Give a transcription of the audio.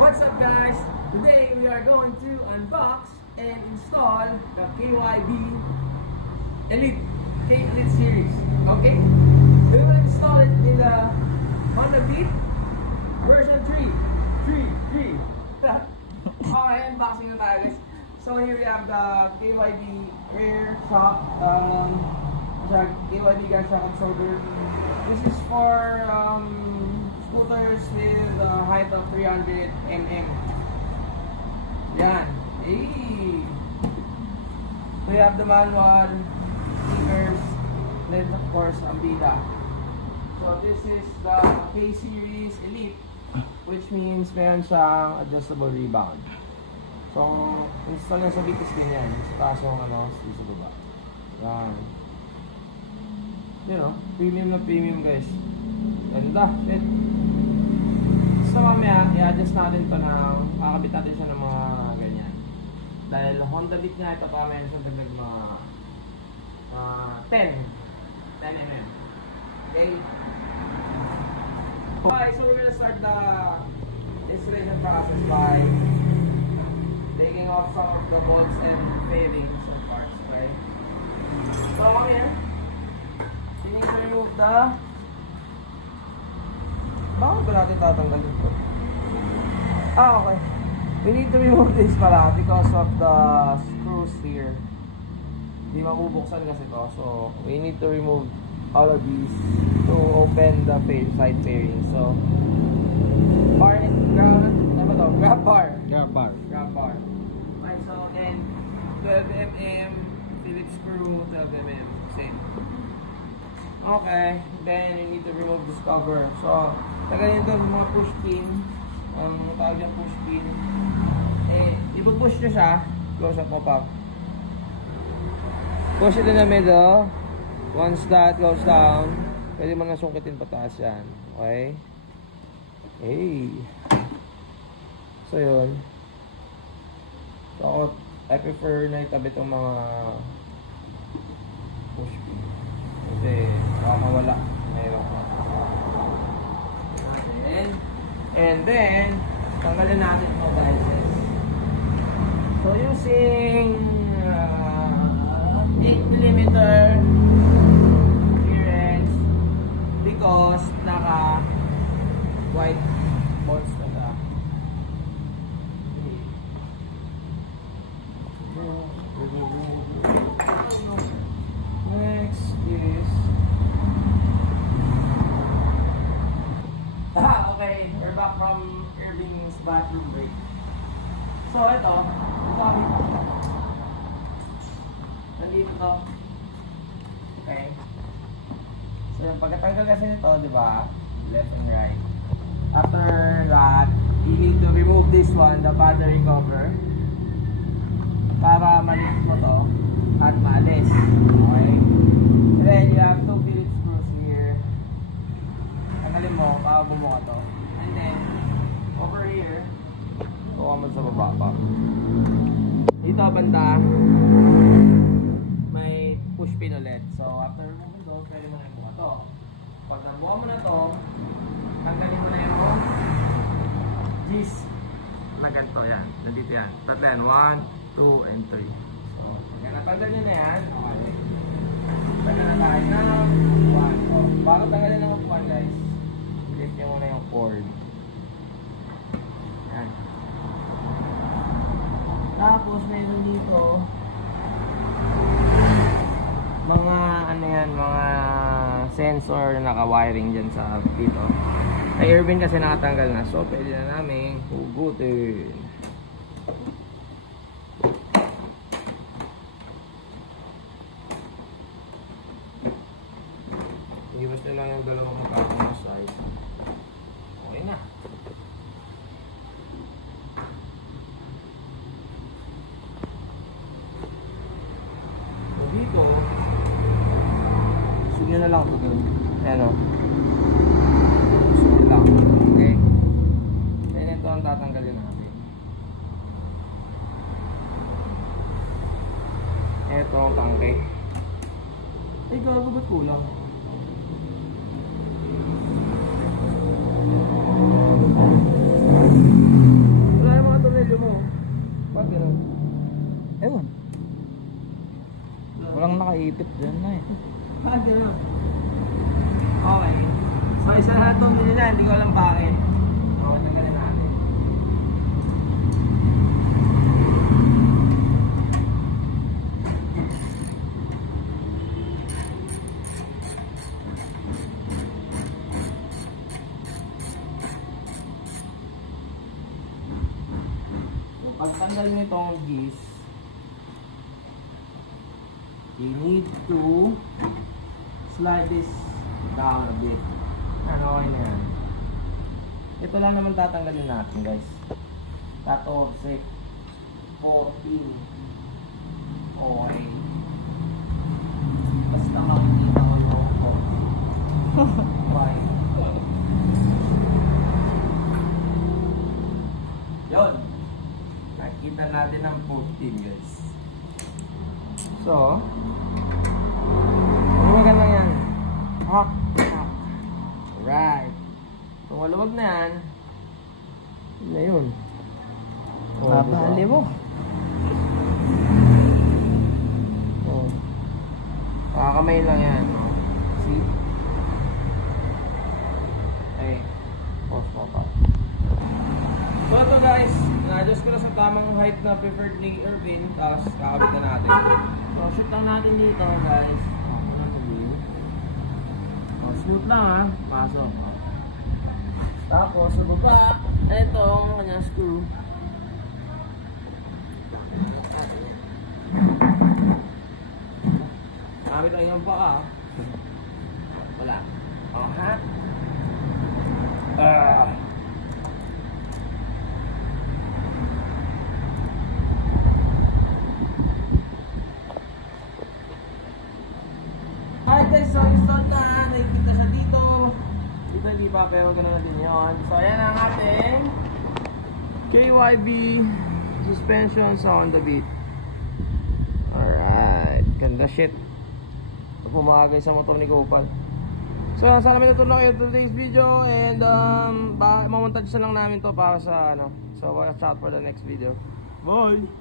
What's up guys? Today we are going to unbox and install the KYB Elite K-Elite series. Okay? We will install it in the Honda Beat version 3. Okay, unboxing na tayo guys. So here we have the KYB rear shock, KYB gas shock absorber. This is for scooters with a height of 300 mm. Yan. Hey. We have the manual, stickers, then of course Ambida. So this is the K-Series Elite, which means meron siyang adjustable rebound. So install na sa bitis din yan. Sa taas yung sa baba. Yan. You know, premium na premium guys. Ganda. Shit. So mamaya, i-adjust natin ito na kakabit natin siya ng mga ganyan. Dahil Honda Beat nga ito pa, meron siya dagdag mga 10 mm. Okay? Okay, so we're gonna start the installation process by taking off some of the bolts and fairings and parts, right? So come here. We need to remove the... Bakit ba natin tatanggalin ito? Okay. We need to remove this pala because of the screws here. Hindi mabubuksan kasi ito. So, we need to remove all of these to open the side fairing. So, grab bar. Okay, so, and 12mm Phillips screw, 12mm, same. Okay, then you need to remove this cover. So, tagalin doon mga push pin. Ang tawag yung push pin. Ipa-push nyo siya. Close up mo pa. Push it in the middle. Once that goes down, pwede mo na sungkitin pataas yan. Okay? Hey. So, yun. So, I prefer na itabit yung mga push pin. Kasi baka mawala. And then tanggalin natin itong dices. So using 8mm clearance because naka white bolts na siya. Next is okay, we're back from Irving's bathroom break. So ito nandito to. Okay. So pagkatanggal kasi nito, di ba? Left and right. After that, you need to remove this one, the battery cover, para maliit mo to at maalis. Okay. And then you have two Phillips screws here. Tanggalin mo, bago mo ka to. And then, over here, kuha mo sa baba pa. Dito banda, may push pin ulit. So, after removing those, pwede mo na yung to. Pag nabuha mo na to, tanggalin mo na yung G's na ganito yan. Nandito yan. Tatlan, 1, 2, and 3. So, pag natanggal nyo na yan, okay. Tanggal na tayo ng 1. So, bago tanggalin ng 1 guys, lift nyo muna yung cord. Yan. Tapos mayroon dito mga mga sensor na naka-wiring dyan sa dito. Kay Irvin kasi nakatanggal na, so pwede na namin hugutin. Iwas na lang yung dalawang kapong side. Okay na. So dito, sunyo na lang ito gawin. Ayan o. Sunyo lang. Okay. Then ito ang tatanggalin natin. Ito ang tangke. Ay, gago ba't kulang? nakaipit dyan na eh. Gano'n. Okay. So, isa na itong bili na, hindi ko alam bakit. Okay, tanggalin natin. So, pagtanggal nyo itong gis, you need to slide this down a bit. Ano, okay na yan. Ito lang naman tatanggalin natin, guys. 14, 14. Okay. Basta makikita ko ito. Why? Yun. Nakikita natin ang 14, guys. So, maluwagan lang yan. Hak. Alright. Kung maluwag na yan, yun na yun. Babali mo. Oh. Kakakamay lang yan. See? Okay. Pause. So ito guys, na-adjust ko na sa tamang height na preferred ni Irvin. Tapos kakabit na natin. So shoot lang natin dito guys. Smooth lang ha. Pasok. Tapos sa baba, ito ang kanyang screw. Kabit lang yung paa. Wala. Ha? Alright guys, so installed na. Nakikita siya dito. Dito hindi pa, pero ganoon na din yun. So ayan ang ating KYB suspension sa Honda Beat. Alright, ganda shit. Pumagay sa motor ni Gopal. So sana may natulong kayo today's video. And mamontage na lang namin to para sa ano. So watch out for the next video. Bye!